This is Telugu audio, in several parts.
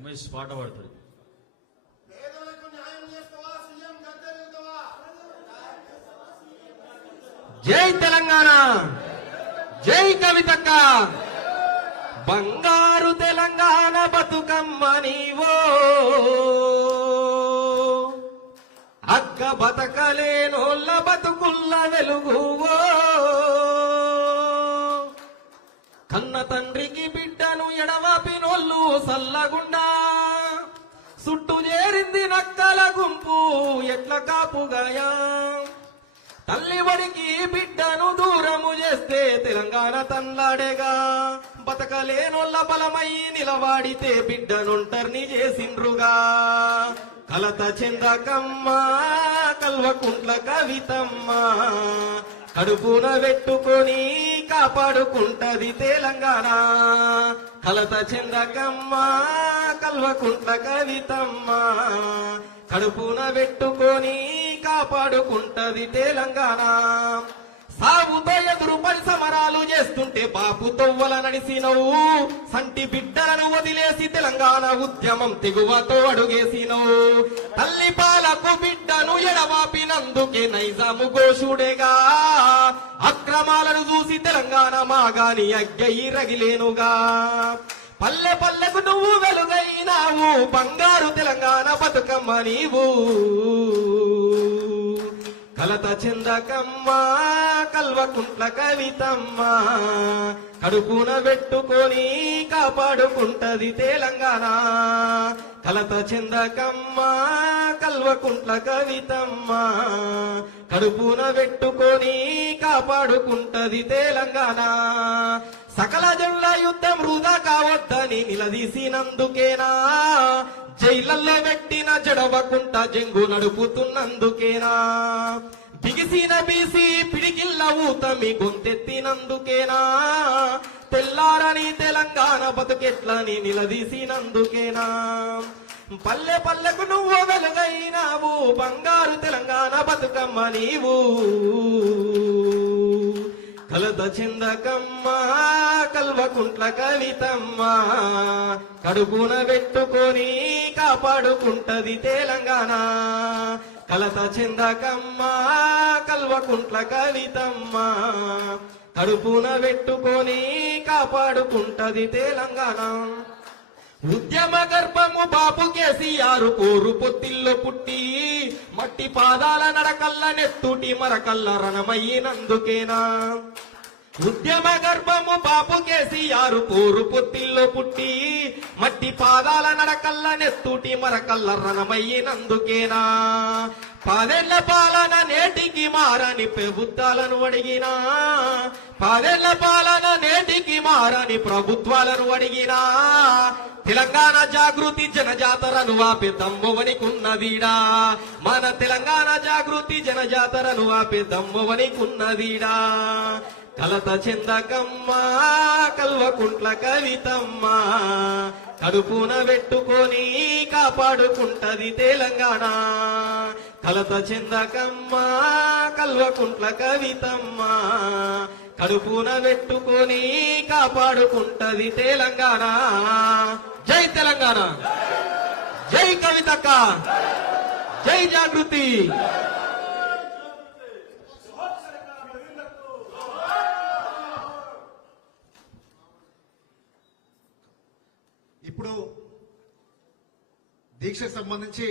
రమేష్ పాట పాడతాడు. జై తెలంగాణ, జై కవితక్క, బంగారు తెలంగాణ బతుకమ్మ నీవో, అక్క బతకలేనోళ్ళ బతుకుల్ల వెలుగువో, కన్న తండ్రికి బిడ్డను ఎడవాపినోళ్ళు సల్లగుండా, సుట్టు చేరింది నక్కల గుంపు ఎట్ల కాపుగాయా, తల్లి బడికి బిడ్డను దూరము చేస్తే తెలంగాణ తన్లాడేగా, బతకలేనోళ్ళ బలమై నిలవాడితే బిడ్డనుంటర్ని చేసిండ్రుగా, కలత చెందకమ్మ కల్వకుంట్ల కవితమ్మ, కడుపున పెట్టుకొని కాపాడుకుంటది తెలంగాణ, కలత చెందకమ్మ కల్వకుంట్ల కవితమ్మ, కడుపున పెట్టుకొని కాపాడుకుంటది తెలంగాణ. సాగుతో ఎదురుపడి సమరాలు చేస్తుంటే బాపు తొవ్వల నడిసినవు, సంటి బిడ్డలను వదిలేసి తెలంగాణ ఉద్యమం తెగువతో అడుగేసినవు, తల్లి పాలకు బిడ్డను ఎడవాపినందుకే నైజాము ఘోషుడేగా, అక్రమాలను చూసి తెలంగాణ మాగాని అగ్గయి రగిలేనుగా, పల్లె పల్లెకు నువ్వు వెలుగైనావు, బంగారు తెలంగాణ బతుకమ్మ నీవు, కలత చెందకమ్మ కల్వకుంట్ల కవితమ్మ, కడుపున పెట్టుకొని కాపాడుకుంటది తెలంగాణ, కలత చెందకమ్మ కల్వకుంట్ల కవితమ్మ, కడుపున పెట్టుకొని కాపాడుకుంటది తెలంగాణ, సకల జనుల యుద్ధం వృధా కావద్దని నిలదీసినందుకేనా, జైలల్లో పెట్టిన జడవకుంట జంగు నడుపుతున్నందుకేనా, బిగిసిన బీసీ పిడికిల్ల ఊతమి గొంతెత్తినందుకేనా, తెల్లారని తెలంగాణ బతుకెట్లని నిలదీసినందుకేనా, పల్లె పల్లెకు నువ్వు వెలుగైనావు, బంగారు తెలంగాణ బతుకమ్మ నీవు, కలత చెందకమ్మ కల్వకుంట్ల కవితమ్మ, కడుపున పెట్టుకొని కాపాడుకుంటది తెలంగాణ, కలత చెందకమ్మ కల్వకుంట్ల కవితమ్మ, కడుపున పెట్టుకొని కాపాడుకుంటది తెలంగాణ. ఉద్యమ గర్భము బాపు కేసీఆర్ పోరు పొత్తిల్లో పుట్టి, మట్టి పాదాల నడకల్ల నెత్తుటి మరకల్ల రణమయ్యినందుకేనా, ఉద్యమ గర్భము బాపు కేసీఆర్ పోరు పొత్తిల్లో పుట్టి, మట్టి పాదాల నడకల్ల నెత్తుటి మరకల్ల రణమయ్యినందుకేనా, పదేళ్ల పాలన నేటికి మారని ప్రభుత్వాలను అడిగినా, పదేళ్ల పాలన నేటికి మారని ప్రభుత్వాలను అడిగినా, తెలంగాణ జాగృతి జనజాతరను ఆపే దమ్మువనికున్నదీడా, మన తెలంగాణ జాగృతి జనజాతరను ఆపే దమ్మువనికున్నదీడా, కలత చెందకమ్మ కల్వకుంట్ల కవితమ్మ, కడుపున పెట్టుకొని కాపాడుకుంటది తెలంగాణ, కలత చెందకమ్మ కల్వకుంట్ల కవితమ్మ, కడుపున పెట్టుకొని కాపాడుకుంటది తెలంగాణ. జై తెలంగాణ, జై కవితక్క, జై జాగృతి. ఇప్పుడు దీక్షకు సంబంధించి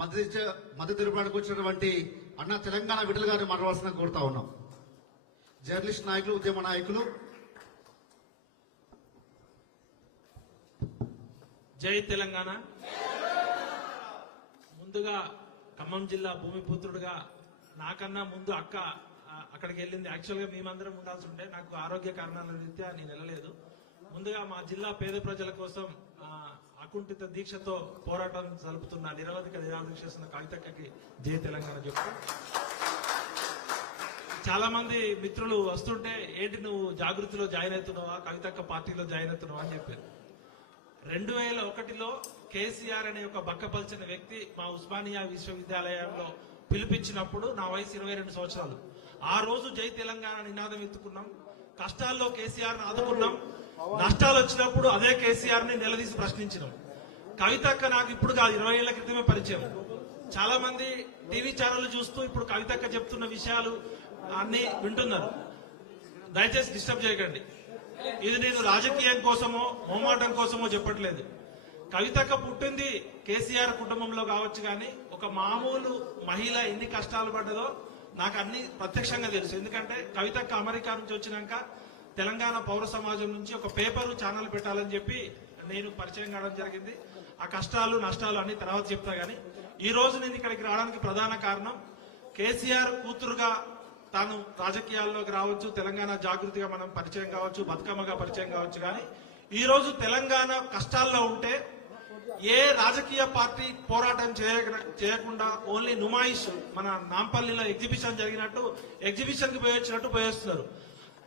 మద్దతు తెలుపడానికి వచ్చినటువంటి అన్న తెలంగాణ విడుదల గారిని మాట్లాడాల్సిన కోరుతా ఉన్నాం. జర్నలిస్ట్ నాయకులు, ఉద్యమ నాయకులు. జై తెలంగాణ. ముందుగా ఖమ్మం జిల్లా భూమిపుత్రుడుగా నాకన్నా ముందు అక్క అక్కడికి వెళ్ళింది. యాక్చువల్గా మేమందరం ఉండాల్సి ఉంటే నాకు ఆరోగ్య కారణాల రీత్యా నేను వెళ్ళలేదు. ముందుగా మా జిల్లా పేద ప్రజల కోసం అకుంఠిత దీక్షతో పోరాటం జరుపుతున్న నిరవధిక దీక్ష చేస్తున్న కవితక్కకి జై తెలంగాణ చెప్తూ, చాలా మంది మిత్రులు వస్తుంటే ఏంటి నువ్వు జాగృతిలో జాయిన్ అవుతున్నావా, కవితక్క పార్టీలో జాయిన్ అవుతున్నావా అని చెప్పారు. 2001లో కేసీఆర్ అనే ఒక బక్కపల్చిన వ్యక్తి మా ఉస్మానియా విశ్వవిద్యాలయంలో పిలిపించినప్పుడు నా వయసు 22 సంవత్సరాలు. ఆ రోజు జై తెలంగాణ నినాదం ఎత్తుకున్నాం. కష్టాల్లో కేసీఆర్ ని ఆదుకున్నాం, నష్టాలు వచ్చినప్పుడు అదే కేసీఆర్ ని నిలదీసి ప్రశ్నించినాం. కవితక్క నాకు ఇప్పుడు కాదు 20 ఏళ్ల క్రితమే పరిచయం. చాలా మంది టీవీ ఛానల్ చూస్తూ ఇప్పుడు కవితక్క చెప్తున్న విషయాలు అన్ని వింటున్నారు. దయచేసి డిస్టర్బ్ చేయకండి. ఇది నేను రాజకీయం కోసమో మోమాటం కోసమో చెప్పట్లేదు. కవితక్క పుట్టింది కేసీఆర్ కుటుంబంలో కావచ్చు, కానీ ఒక మామూలు మహిళ ఎన్ని కష్టాలు పడ్డదో నాకు అన్ని ప్రత్యక్షంగా తెలుసు. ఎందుకంటే కవితక్క అమెరికా నుంచి వచ్చినాక తెలంగాణ పౌర సమాజం నుంచి ఒక పేపరు ఛానల్ పెట్టాలని చెప్పి నేను పరిచయం కావడం జరిగింది. ఆ కష్టాలు నష్టాలు అన్ని తర్వాత చెప్తా. గానీ ఈ రోజు నేను ఇక్కడికి రావడానికి ప్రధాన కారణం కేసీఆర్ కూతురుగా తాను రాజకీయాల్లోకి రావచ్చు, తెలంగాణ జాగృతిగా మనం పరిచయం కావచ్చు, బతుకమ్మగా పరిచయం కావచ్చు. కానీ ఈ రోజు తెలంగాణ కష్టాల్లో ఉంటే ఏ రాజకీయ పార్టీ పోరాటం చేయకుండా ఓన్లీ నుమాయిష్ మన నాంపల్లిలో ఎగ్జిబిషన్ జరిగినట్టు ఎగ్జిబిషన్ కి పోయొచ్చినట్టు పోయేస్తున్నారు.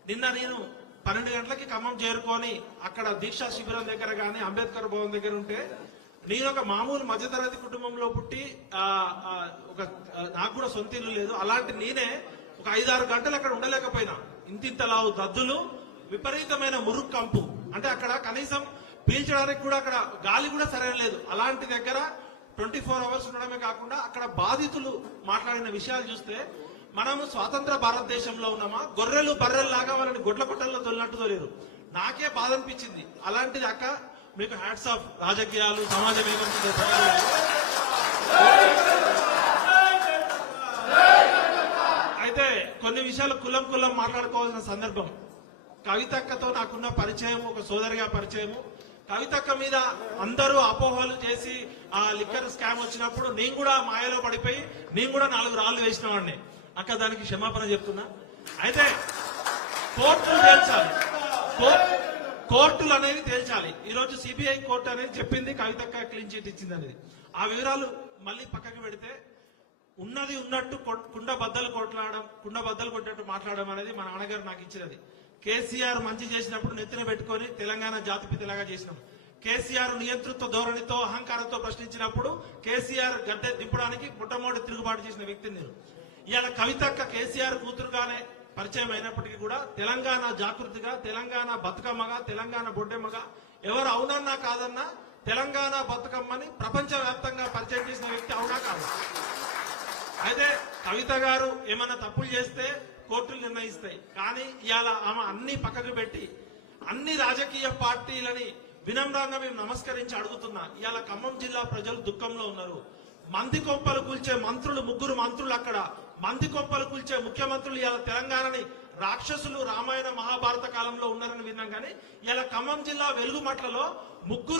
నిన్న నేను 12 గంటలకి ఖమ్మం చేరుకొని అక్కడ దీక్షా శిబిరం దగ్గర గానీ అంబేద్కర్ భవన్ దగ్గర ఉంటే నేను ఒక మామూలు మధ్యతరగతి కుటుంబంలో పుట్టి నాకు కూడా సొంత ఇల్లు లేదు. అలాంటి నేనే ఒక 5-6 గంటలు అక్కడ ఉండలేకపోయినా. ఇంతింతలావు దద్దులు, విపరీతమైన మురుగు కంపు, అంటే అక్కడ కనీసం పీల్చడానికి కూడా అక్కడ గాలి కూడా సరైన లేదు. అలాంటి దగ్గర 24 అవర్స్ ఉండడమే కాకుండా అక్కడ బాధితులు మాట్లాడిన విషయాలు చూస్తే మనము స్వాతంత్ర భారతదేశంలో ఉన్నామా, గొర్రెలు బర్రెలు లాగా వాళ్ళని గొడ్ల కొట్టల్లో తొలినట్టు తోలేరు. నాకే బాధ అనిపించింది. అలాంటిది అక్క మీకు హ్యాట్స్ ఆఫ్. రాజకీయాలు సమాజం ఏమనుకుంటుంది. అయితే కొన్ని విషయాలు కులం మాట్లాడుకోవాల్సిన సందర్భం. కవితక్కతో నాకున్న పరిచయం ఒక సోదరిగా పరిచయము. కవితక్క మీద అందరూ అపోహలు చేసి ఆ లిక్కర్ స్కామ్ వచ్చినప్పుడు నేను కూడా మాయలో పడిపోయి నేను కూడా 4 రాళ్లు వేసిన వాడిని. అక్క దానికి క్షమాపణ చెప్తున్నా. అయితే కోర్టులు తేల్చాలి, కోర్టులు అనేవి తేల్చాలి. ఈ రోజు సిబిఐ కోర్టు అనేది చెప్పింది కవితక్క క్లీన్ చిట్ ఇచ్చింది అనేది. ఆ వివరాలు మళ్ళీ పక్కకి పెడితే ఉన్నది ఉన్నట్టు కుండ బద్దలు కొట్టినట్టు మాట్లాడడం అనేది మా నాన్నగారు నాకు ఇచ్చినది. కేసీఆర్ మంచి చేసినప్పుడు నెత్తిన పెట్టుకొని తెలంగాణ జాతిపితలాగా చేసినాం. కేసీఆర్ నియంతృత్వ ధోరణితో అహంకారంతో ప్రశ్నించినప్పుడు కేసీఆర్ గద్దె దింపడానికి మొట్టమొదటి తిరుగుబాటు చేసిన వ్యక్తిని నేను. ఇవాళ కవితక్క కేసీఆర్ కూతురుగానే పరిచయం అయినప్పటికీ కూడా తెలంగాణ జాగృతిగా, తెలంగాణ బతుకమ్మగా, తెలంగాణ బొడ్డెమ్మగా ఎవరు అవునన్నా కాదన్నా తెలంగాణ బతుకమ్మని ప్రపంచ వ్యాప్తంగా పరిచయం చేసిన వ్యక్తి అవునా కాదు. అయితే కవిత గారు ఏమైనా తప్పులు చేస్తే కోర్టులు నిర్ణయిస్తాయి. కానీ ఇవాళ ఆమె అన్ని పక్కకు పెట్టి అన్ని రాజకీయ పార్టీలని వినమ్రంగా మేము నమస్కరించి అడుగుతున్నా. ఇవాళ ఖమ్మం జిల్లా ప్రజలు దుఃఖంలో ఉన్నారు. మంది కొంపలు కూల్చే మంత్రులు, 3 మంత్రులు అక్కడ మంది కొంపలు కూల్చే ముఖ్యమంత్రులు ఇవాళ తెలంగాణని రాక్షసులు రామాయణ మహాభారత కాలంలో ఉన్నారని విన్నాం. కానీ ఇలా ఖమ్మం జిల్లా వెలుగుమట్లలో 3